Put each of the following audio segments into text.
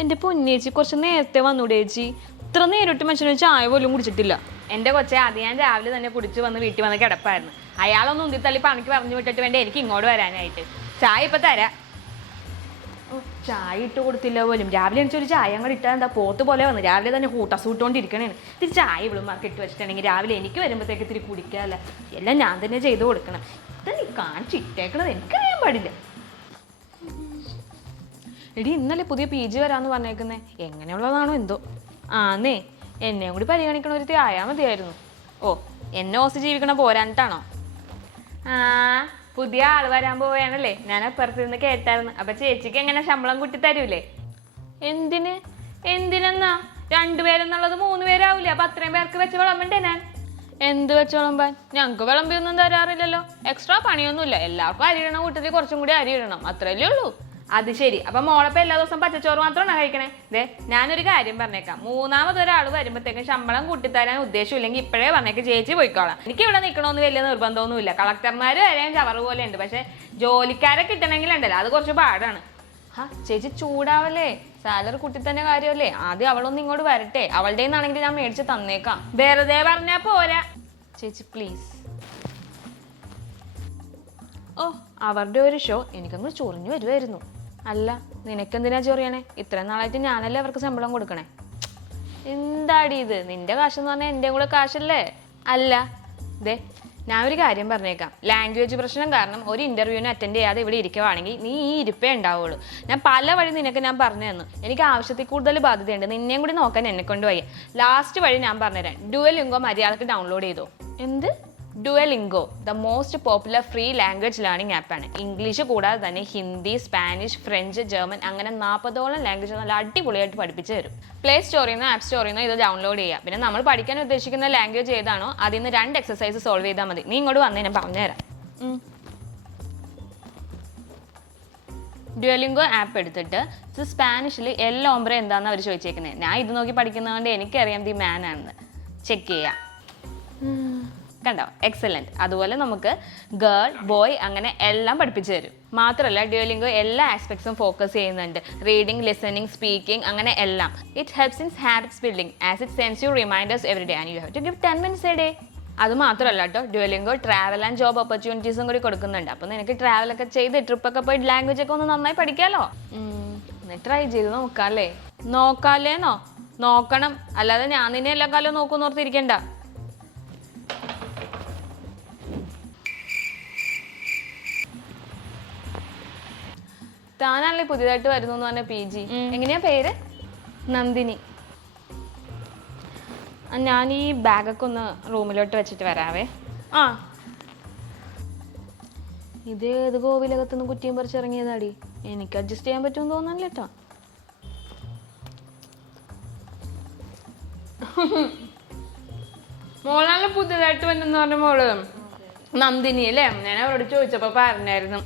എന്റെ പൊന്നേച്ചി കുറച്ച് നേരത്തെ വന്നൂടെ ചേച്ചി ഇത്ര നേരിട്ട് മനുഷ്യന് ചായ പോലും കുടിച്ചിട്ടില്ല. എന്റെ കൊച്ചെ അത് ഞാൻ രാവിലെ തന്നെ കുടിച്ച് വന്ന് വീട്ടിൽ വന്ന് കിടപ്പായിരുന്നു. അയാളൊന്നും ഉന്തിത്തള്ളി പണിക്ക് പറഞ്ഞു വിട്ടിട്ട് വേണ്ട എനിക്ക് ഇങ്ങോട്ട് വരാനായിട്ട്. ചായ ഇപ്പം തരാം. ചായ ഇട്ട് കൊടുത്തില്ല പോലും. രാവിലെ എനിക്ക് ഒരു ചായ അങ്ങോട്ട് ഇട്ടാൽ എന്താ പോത്ത് പോലെ വന്നു. രാവിലെ തന്നെ കൂട്ടസ് വിട്ടുകൊണ്ടിരിക്കണേണ് ഇത്തിരി ചായ ഇവിളുമാർക്ക് ഇട്ട് വെച്ചിട്ടുണ്ടെങ്കിൽ രാവിലെ എനിക്ക് വരുമ്പോഴത്തേക്ക് ഇത്തിരി കുടിക്കാല്ല. എല്ലാം ഞാൻ തന്നെ ചെയ്ത് കൊടുക്കണം. ഇത് നീ കാണിച്ചിട്ടേക്കണത് എനിക്കറിയാൻ പാടില്ല. എടി ഇന്നലെ പുതിയ പി ജി വരാന്ന് പറഞ്ഞേക്കുന്നേ. എങ്ങനെയുള്ളതാണോ എന്തോ. ആന്നേ എന്നെയും കൂടി പരിഗണിക്കണ ഒരു ആയാൽ മതിയായിരുന്നു. ഓ എന്നെ ഓസ് ജീവിക്കണ പോരാനിട്ടാണോ ആ പുതിയ ആൾ വരാൻ പോവുകയാണല്ലേ. ഞാൻ അപ്പുറത്ത് നിന്ന് കേട്ടായിരുന്നു. അപ്പൊ ചേച്ചിക്ക് എങ്ങനെ ശമ്പളം കൂട്ടി തരൂലേ? എന്തിന്? എന്തിനെന്നാ? രണ്ടുപേരെന്നുള്ളത് മൂന്ന് പേരാവൂലേ. അപ്പൊ അത്രയും പേർക്ക് വെച്ച് വിളമ്പണ്ടേ ഞാൻ? എന്ത് വെച്ച് വിളമ്പാൻ? ഞങ്ങൾക്ക് വിളമ്പിയൊന്നും തരാറില്ലല്ലോ. എക്സ്ട്രാ പണിയൊന്നുമില്ല. എല്ലാവർക്കും അരി ഇടണം കൂട്ടത്തിൽ കുറച്ചും കൂടി അരി ഇടണം. അത്രയല്ലേ ഉള്ളൂ. അത് ശരി. അപ്പൊ മോളപ്പ എല്ലാ ദിവസവും പച്ചച്ചോറ് മാത്രമാണ് കഴിക്കണേ? ദേ ഞാനൊരു കാര്യം പറഞ്ഞേക്കാം. മൂന്നാമത് ഒരാൾ വരുമ്പോഴത്തേക്കും ശമ്പളം കൂട്ടിത്തരാൻ ഉദ്ദേശമില്ലെങ്കിൽ ഇപ്പോഴേ പറഞ്ഞേക്ക് ചേച്ചി പോയിക്കോളാം. എനിക്ക് ഇവിടെ നിൽക്കണമെന്ന് വലിയ നിർബന്ധമൊന്നുമില്ല. കളക്ടർമാർ വരെയും ചവറ് പോലെ ഉണ്ട് പക്ഷെ ജോലിക്കാരെ കിട്ടണമെങ്കിൽ ഉണ്ടല്ലോ അത് കുറച്ച് പാടാണ്. ആ ചേച്ചി ചൂടാവല്ലേ? സാലറി കുട്ടി തന്നെ കാര്യമല്ലേ? ആദ്യം അവളൊന്ന് ഇങ്ങോട്ട് വരട്ടെ. അവളുടെ നിന്നാണെങ്കിൽ ഞാൻ മേടിച്ച് തന്നേക്കാം. വെറുതെ പറഞ്ഞാ പോരാ. ചേച്ചി പ്ലീസ്. ഓ അവരുടെ ഒരു ഷോ എനിക്കങ്ങ് ചൊറിഞ്ഞു വരുമായിരുന്നു അല്ല നിനക്കെന്തിനാ ചൊറിയണേ ഇത്രയും നാളായിട്ട് ഞാനല്ലേ അവർക്ക് ശമ്പളം കൊടുക്കണേ? എന്താടി ഇത്? നിന്റെ കാശെന്ന് പറഞ്ഞാൽ എന്റെ കൂടെ കാശല്ലേ? അല്ല ദേ ഞാൻ ഒരു കാര്യം പറഞ്ഞേക്കാം. ലാംഗ്വേജ് പ്രശ്നം കാരണം ഒരു ഇന്റർവ്യൂവിന് അറ്റൻഡ് ചെയ്യാതെ ഇവിടെ ഇരിക്കുവാണെങ്കിൽ നീ ഈ ഇരിപ്പേ ഉണ്ടാവുള്ളൂ. ഞാൻ പല വഴി നിനക്ക് ഞാൻ പറഞ്ഞു തന്നു. എനിക്ക് ആവശ്യത്തിൽ കൂടുതൽ ബാധ്യതയുണ്ട്. നിന്നെയും കൂടി നോക്കാൻ എന്നെ കൊണ്ട് വയ്യ. ലാസ്റ്റ് വഴി ഞാൻ പറഞ്ഞുതരാം ഡുവൽ ലിങ്കോ മര്യാദയ്ക്ക് ഡൗൺലോഡ് ചെയ്തോ. എന്ത്? Duolingo the most popular free language learning ആപ്പാണ് ഇംഗ്ലീഷ് കൂടാതെ തന്നെ ഹിന്ദി സ്പാനിഷ് ഫ്രഞ്ച് ജർമ്മൻ അങ്ങനെ നാൽപ്പതോളം ലാംഗ്വേജ് നല്ല അടിപൊളിയായിട്ട് പഠിപ്പിച്ചു തരും. പ്ലേ സ്റ്റോറിൽ നിന്ന് ആപ്പ് സ്റ്റോറിൽ നിന്ന് ഇത് ഡൗൺലോഡ് ചെയ്യുക പിന്നെ നമ്മൾ പഠിക്കാൻ ഉദ്ദേശിക്കുന്ന ലാംഗ്വേജ് ഏതാണോ അതിൽ നിന്ന് രണ്ട് എക്സസൈസ് സോൾവ് ചെയ്താൽ മതി. നീ ഇങ്ങോട്ട് വന്ന് ഞാൻ പറഞ്ഞുതരാം. ഡ്യുവലിംഗോ ആപ്പ് എടുത്തിട്ട് സ്പാനിഷിൽ എല്ലാ ഒമ്പര എന്താണെന്ന് അവർ ചോദിച്ചേക്കുന്നത് ഞാൻ ഇത് നോക്കി പഠിക്കുന്നതുകൊണ്ട് എനിക്കറിയാം ദി മാൻ ആണെന്ന്. ചെക്ക് ചെയ്യാം. കണ്ടോ? എക്സലന്റ് അതുപോലെ നമുക്ക് ഗേൾ ബോയ് അങ്ങനെ എല്ലാം പഠിപ്പിച്ചു തരും. മാത്രമല്ല ഡ്യൂലിംഗോ എല്ലാ ആസ്പെക്ട്സും ഫോക്കസ് ചെയ്യുന്നുണ്ട്. റീഡിംഗ് ലിസണിങ് സ്പീക്കിംഗ് അങ്ങനെ എല്ലാം. It helps in habits building as it sends you reminders every day and you have to give ten minutes a day അത് മാത്രമല്ല കേട്ടോ ഡ്യൂലിംഗോ ട്രാവൽ ആൻഡ് ജോബ് ഓപ്പർച്യൂണിറ്റീസും കൂടി കൊടുക്കുന്നുണ്ട്. അപ്പോൾ നിനക്ക് ട്രാവലൊക്കെ ചെയ്ത് ട്രിപ്പൊക്കെ പോയി ലാംഗ്വേജ് ഒക്കെ ഒന്ന് നന്നായി പഠിക്കാമല്ലോ ട്രൈ ചെയ്ത് നോക്കാം അല്ലേ നോക്കാല്ലേന്നോ? നോക്കണം. അല്ലാതെ ഞാൻ നിന്നെ എല്ലാ കാലവും നോക്കുന്നോർത്തിരിക്കണ്ട താനല്ലേ പുതിയതായിട്ട് വരുന്നു എന്ന് പറഞ്ഞ പി ജി. എങ്ങനെയാ പേര്? നന്ദിനി. ഞാൻ ഈ ബാഗൊക്കെ ഒന്ന് റൂമിലോട്ട് വെച്ചിട്ട് വരാവേ. ആ. ഇത് ഏത് കോവിലകത്തുനിന്ന് കുറ്റിയും പറിച്ചിറങ്ങിയതാടി. എനിക്ക് അഡ്ജസ്റ്റ് ചെയ്യാൻ പറ്റുമെന്ന് തോന്നുന്നില്ല കേട്ടോ മോളാണ് പുതിയതായിട്ട് വന്നെന്ന് പറഞ്ഞ മോൾ. നന്ദിനി അല്ലേ? ഞാൻ അവരോട് ചോദിച്ചപ്പോ പറഞ്ഞായിരുന്നു.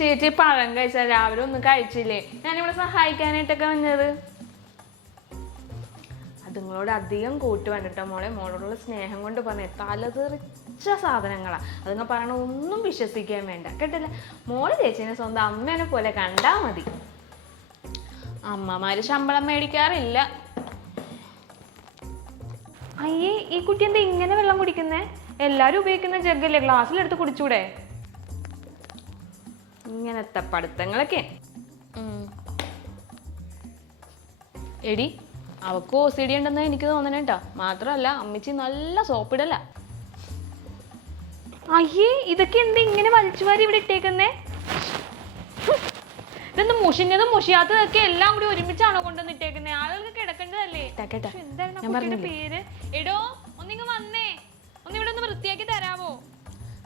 ചേച്ചി പഴം കഴിച്ചാൽ രാവിലെ ഒന്നും കഴിച്ചില്ലേ? ഞാനിവിടെ സഹായിക്കാനായിട്ടൊക്കെ വന്നത്. അതുങ്ങളോട് അധികം കൂട്ട് വേണ്ടിട്ടോ മോളെ. മോളോടുള്ള സ്നേഹം കൊണ്ട് പറഞ്ഞ തലതെറിച്ച സാധനങ്ങളാണ് അതുങ്ങൾ പറയണ ഒന്നും വിശ്വസിക്കാൻ വേണ്ട. കേട്ടില്ല? മോൾ ചേച്ചീനെ സ്വന്തം അമ്മേനെ പോലെ കണ്ടാൽ മതി. അമ്മമാര് ശമ്പളം മേടിക്കാറില്ല. അയ്യേ ഈ കുട്ടി എന്താ ഇങ്ങനെ വെള്ളം കുടിക്കുന്നേ? എല്ലാരും ഉപയോഗിക്കുന്ന ജഗ്ഗല്ലേ? ഗ്ലാസ്സിലെടുത്ത് കുടിച്ചൂടെ? ഇങ്ങനത്തെ പഠിത്തങ്ങളൊക്കെ. എടി അവക്ക് ഒ സി ഡി ഉണ്ടെന്ന് എനിക്ക് തോന്നണേ കേട്ടോ മാത്രമല്ല അമ്മച്ചി നല്ല സോപ്പിടല. അയ്യേ ഇതൊക്കെ എന്താ ഇങ്ങനെ വലിച്ചു വാരി ഇവിടെ ഇട്ടേക്കുന്നേ. ഇതെന്ത് മുഷിഞ്ഞതും മുഷിയാത്തതൊക്കെ എല്ലാം കൂടി ഒരുമിച്ചാണോ കൊണ്ടുവന്ന് ഇട്ടേക്കുന്നേ? ആളുകൾക്ക് കിടക്കേണ്ടതല്ലേ. എന്തായിരുന്നു പേര്? എടോ ഒന്നിങ്ങ് വന്നേ. ഒന്ന് ഇവിടെ ഒന്ന് വൃത്തിയാക്കി തരാവോ?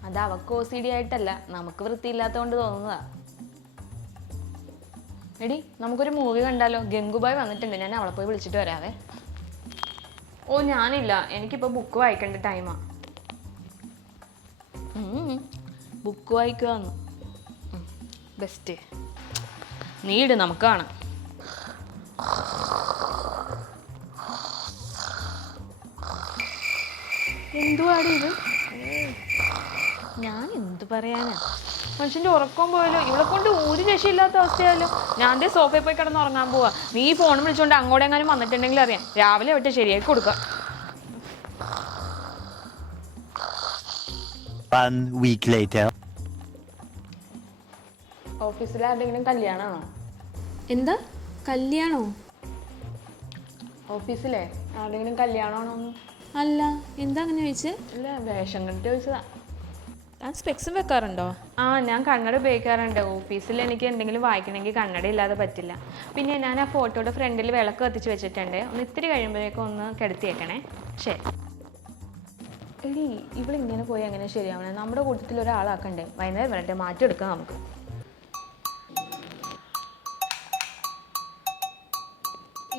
അത് അവക്ക് ഒ സി ഡി ആയിട്ടല്ല. നമുക്ക് വൃത്തിയില്ലാത്തതുകൊണ്ട് തോന്നുന്നതാ. എടി നമുക്കൊരു മൂവി കണ്ടാലോ? ഗംഗുബായ് വന്നിട്ടുണ്ട്. ഞാൻ അവളെ പോയി വിളിച്ചിട്ട് വരാവേ. ഓ ഞാനില്ല. എനിക്കിപ്പോ ബുക്ക് വായിക്കേണ്ട ടൈമാ ബുക്ക് വായിക്കുവാന്ന്. ബെസ്റ്റ് നീട് നമുക്ക് കാണാം. എന്തുവാടി ഇത്? ഞാൻ എന്ത് പറയാനാ? മനുഷ്യന്റെ ഉറക്കം പോയല്ലോ ഇവളെ കൊണ്ട് ഒരു രക്ഷയില്ലാത്ത അവസ്ഥയായാലോ? ഞാൻ ദേ സോഫയിൽ പോയി കിടന്ന് ഉറങ്ങാൻ പോവാ. നീ ഫോൺ വിളിച്ചോണ്ട് അങ്ങോട്ടെങ്ങാനും വന്നിട്ടുണ്ടെങ്കിൽ അറിയാം. രാവിലെ വിട്ട് ശരിയാക്കി കൊടുക്കാം. One week later. ഓഫീസിൽ ആരുടെങ്കിലും കല്യാണമാണോ എന്താ? കല്യാണോ? ഓഫീസിലെ ആരുടെങ്കിലും കല്യാണമാണോ അല്ല എന്താ അങ്ങനെ ചോദിച്ചത് അല്ല വേഷം കണ്ടിട്ട് ചോദിച്ചതാ. ഞാൻ സ്പെക്സും വെക്കാറുണ്ടോ? ആ ഞാൻ കണ്ണട ഉപയോഗിക്കാറുണ്ട്. ഓഫീസിൽ എനിക്ക് എന്തെങ്കിലും വായിക്കണമെങ്കിൽ കണ്ണട ഇല്ലാതെ പറ്റില്ല. പിന്നെ ഞാൻ ആ ഫോട്ടോയുടെ ഫ്രണ്ടിൽ വിളക്ക് കത്തിച്ച് വെച്ചിട്ടുണ്ട്. ഒന്ന് ഇത്തിരി കഴിയുമ്പോഴേക്കും ഒന്ന് കിടത്തിയേക്കണേ. ശരി എടി ഇവളിങ്ങനെ പോയി അങ്ങനെ ശരിയാവണേ? നമ്മുടെ കൂട്ടത്തിൽ ഒരാളാക്കണ്ടേ? വൈകുന്നേരം വരട്ടെ മാറ്റിയെടുക്കാം നമുക്ക്.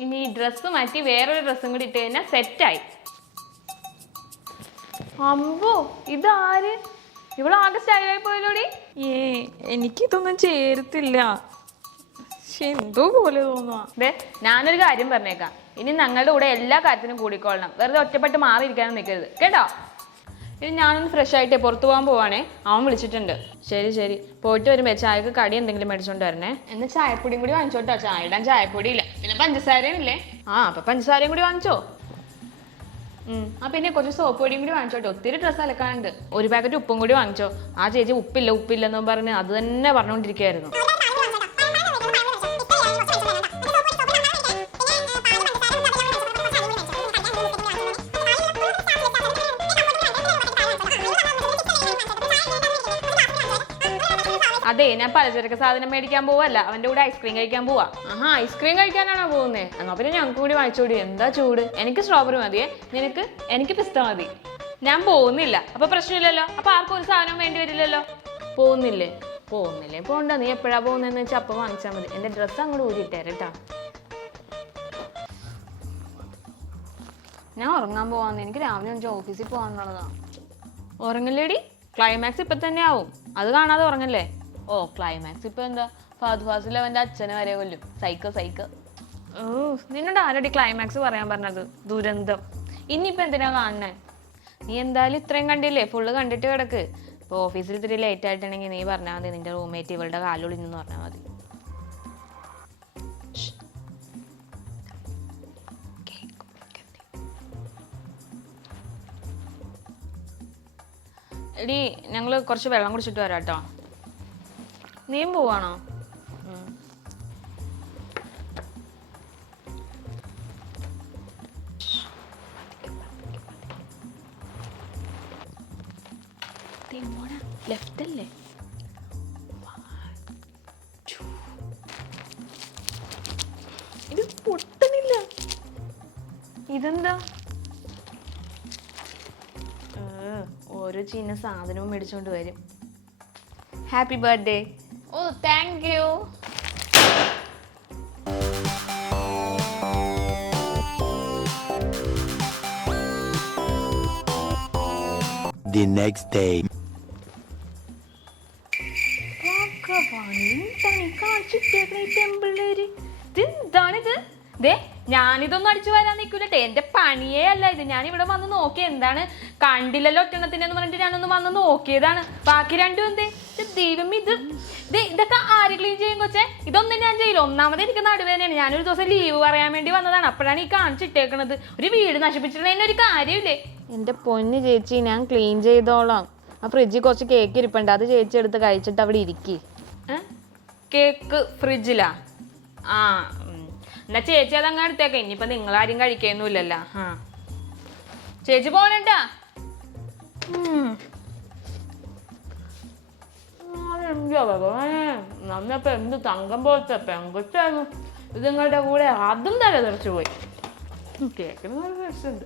ഇനി ഡ്രസ്സ് മാറ്റി വേറൊരു ഡ്രസ്സും കൂടി ഇട്ട് കഴിഞ്ഞാൽ സെറ്റായി അമ്പോ ഇതാര്? ഇവളാകെ സ്റ്റൈലായി പോയല്ലോടി? ഏ എനിക്കിതൊന്നും ചേരത്തില്ല. പക്ഷെ എന്തോ പോലെ തോന്നുവാ. ദേ ഞാനൊരു കാര്യം പറഞ്ഞേക്കാം. ഇനി ഞങ്ങളുടെ കൂടെ എല്ലാ കാര്യത്തിനും കൂടിക്കൊള്ളണം. വെറുതെ ഒറ്റപ്പെട്ട് മാറിയിരിക്കാനും നിൽക്കരുത് കേട്ടോ? ഇനി ഞാനൊന്ന് ഫ്രഷ് ആയിട്ട് പുറത്തു പോകാൻ പോവാണേ. അവൻ വിളിച്ചിട്ടുണ്ട്. ശരി ശരി. പോയിട്ട് വരുമ്പോ ചായക്ക് കടി എന്തെങ്കിലും മേടിച്ചോണ്ട് വരണേ. എന്നാ ചായപ്പൊടിയും കൂടി വാങ്ങിച്ചോട്ടോ. ചായ ഇടാൻ ചായപ്പൊടി ഇല്ല പിന്നെ പഞ്ചസാരയും ഇല്ലേ? ആ അപ്പൊ പഞ്ചസാരയും കൂടി വാങ്ങിച്ചോ. ആ പിന്നെ കുറച്ച് സോപ്പ് പൊടിയും കൂടി വാങ്ങിച്ചോ ഒത്തിരി ഡ്രസ്സ് അലക്കാനുണ്ട്. ഒരു പാക്കറ്റ് ഉപ്പും കൂടി വാങ്ങിച്ചോ. ആ ചേച്ചി ഉപ്പില്ല ഉപ്പില്ലെന്നും പറഞ്ഞ് അത് തന്നെ പറഞ്ഞുകൊണ്ടിരിക്കുകയായിരുന്നു അതെ ഞാൻ പലചരക്ക് സാധനം മേടിക്കാൻ പോവല്ല. അവന്റെ കൂടെ ഐസ്ക്രീം കഴിക്കാൻ പോവാ. ആഹാ ഐസ്ക്രീം കഴിക്കാനാണോ പോകുന്നേ? എന്നാ പിന്നെ ഞങ്ങൾക്ക് കൂടി വാങ്ങിച്ചോടി എന്താ ചൂട്? എനിക്ക് സ്ട്രോബറി മതിയേ നിനക്ക്? എനിക്ക് പിസ്ത മതി. ഞാൻ പോകുന്നില്ല. അപ്പൊ പ്രശ്നമില്ലല്ലോ? അപ്പൊ ആർക്കും ഒരു സാധനം വേണ്ടി വരില്ലല്ലോ? പോകുന്നില്ലേ? പോകുന്നില്ലേ. പോണ്ട. നീ എപ്പോഴാ പോകുന്നതെന്ന് വെച്ചാൽ അപ്പം വാങ്ങിച്ചാൽ മതി. എന്റെ ഡ്രസ്സ് അങ്ങോട്ട് ഊരിട്ടേരെ കേട്ടാ. ഞാൻ ഉറങ്ങാൻ പോവാന്ന്. എനിക്ക് രാവിലെ അഞ്ച് ഓഫീസിൽ പോകാനുള്ളതാണ് ഉറങ്ങില്ലേടി? ക്ലൈമാക്സ് ഇപ്പൊ തന്നെ ആവും. അത് കാണാതെ ഉറങ്ങല്ലേ? ഓ ക്ലൈമാക്സ് ഇപ്പൊ എന്താ? ഫാദ് ഫാസിൽ അവന്റെ അച്ഛനെ വരെ കൊല്ലും. Psycho psycho. ഓ നിന്നോട് ആരോടി ക്ലൈമാക്സ് പറയാൻ പറഞ്ഞത്? ദുരന്തം. ഇനിയിപ്പോ എന്തിനാ കാണണേ നീ എന്തായാലും ഇത്രയും കണ്ടില്ലേ? ഫുള്ള് കണ്ടിട്ട് കിടക്ക്. ഇപ്പൊ ഓഫീസിൽ ഇത്തിരി ലേറ്റ് ആയിട്ടുണ്ടെങ്കിൽ നീ പറഞ്ഞാൽ മതി. നിന്റെ റൂംമേറ്റ് ഇവളുടെ കാലൊളിഞ്ഞെന്ന് പറഞ്ഞാൽ മതി. എടി ഞങ്ങൾ കുറച്ച് വെള്ളം കുടിച്ചിട്ട് വരാം കേട്ടോ നീയും പോവാണോ. ലെഫ്റ്റ് അല്ലേ ഇത് പൊട്ടുന്നില്ല. ഇതെന്താ? ഓരോ ചീന സാധനവും മേടിച്ചോണ്ട് വരും. Happy birthday oh thank you The next day. ദേ ഞാനിതൊന്നും അടിച്ചു വരാൻ നിൽക്കില്ലട്ടെ എന്റെ പണിയേ അല്ല ഇത്. ഞാൻ ഇവിടെ വന്ന് നോക്കി എന്താണ്. കണ്ടില്ലല്ലോ ഒറ്റണത്തിന്റെ എന്ന് പറഞ്ഞിട്ട് ഞാനൊന്ന് വന്ന് നോക്കിയതാണ്. ബാക്കി രണ്ടും എന്തേ? ദൈവം ഇത് ഇതൊക്കെ ആര് ക്ലീൻ ചെയ്യും കൊച്ചെ? ഇതൊന്നും ഞാൻ ചെയ്യില്ല. ഒന്നാമത് എനിക്ക് നടുവേദനയാണ് ഞാനൊരു ദിവസം ലീവ് പറയാൻ വേണ്ടി വന്നതാണ്. അപ്പോഴാണ് ഈ കാണിച്ചിട്ടേക്കണത്. ഒരു വീട് നശിപ്പിച്ചിട്ടുണ്ടെങ്കിൽ ഒരു കാര്യമില്ലേ? എന്റെ പൊന്ന് ചേച്ചി ഞാൻ ക്ലീൻ ചെയ്തോളാം. ആ ഫ്രിഡ്ജിൽ കുറച്ച് കേക്ക് ഇരിപ്പുണ്ട്. അത് ചേച്ചി എടുത്ത് കഴിച്ചിട്ട് അവിടെ ഇരിക്കി. കേക്ക് ഫ്രിഡ്ജിലാ ആ. എന്നാ ചേച്ചി അതങ്ങ് എടുത്തേക്ക ഇനിയിപ്പോ നിങ്ങളാരും കഴിക്കൊന്നുമില്ലല്ലോ. ആ. ചേച്ചി പോണട്ടാ നമ്മപ്പോ എന്ത് തങ്കം പോലത്തെ പെങ്കൊച്ചായിരുന്നു ഇത് നിങ്ങളുടെ കൂടെ അതും തല തെറിച്ചു പോയി. കേക്കുന്ന നല്ല രസമുണ്ട്.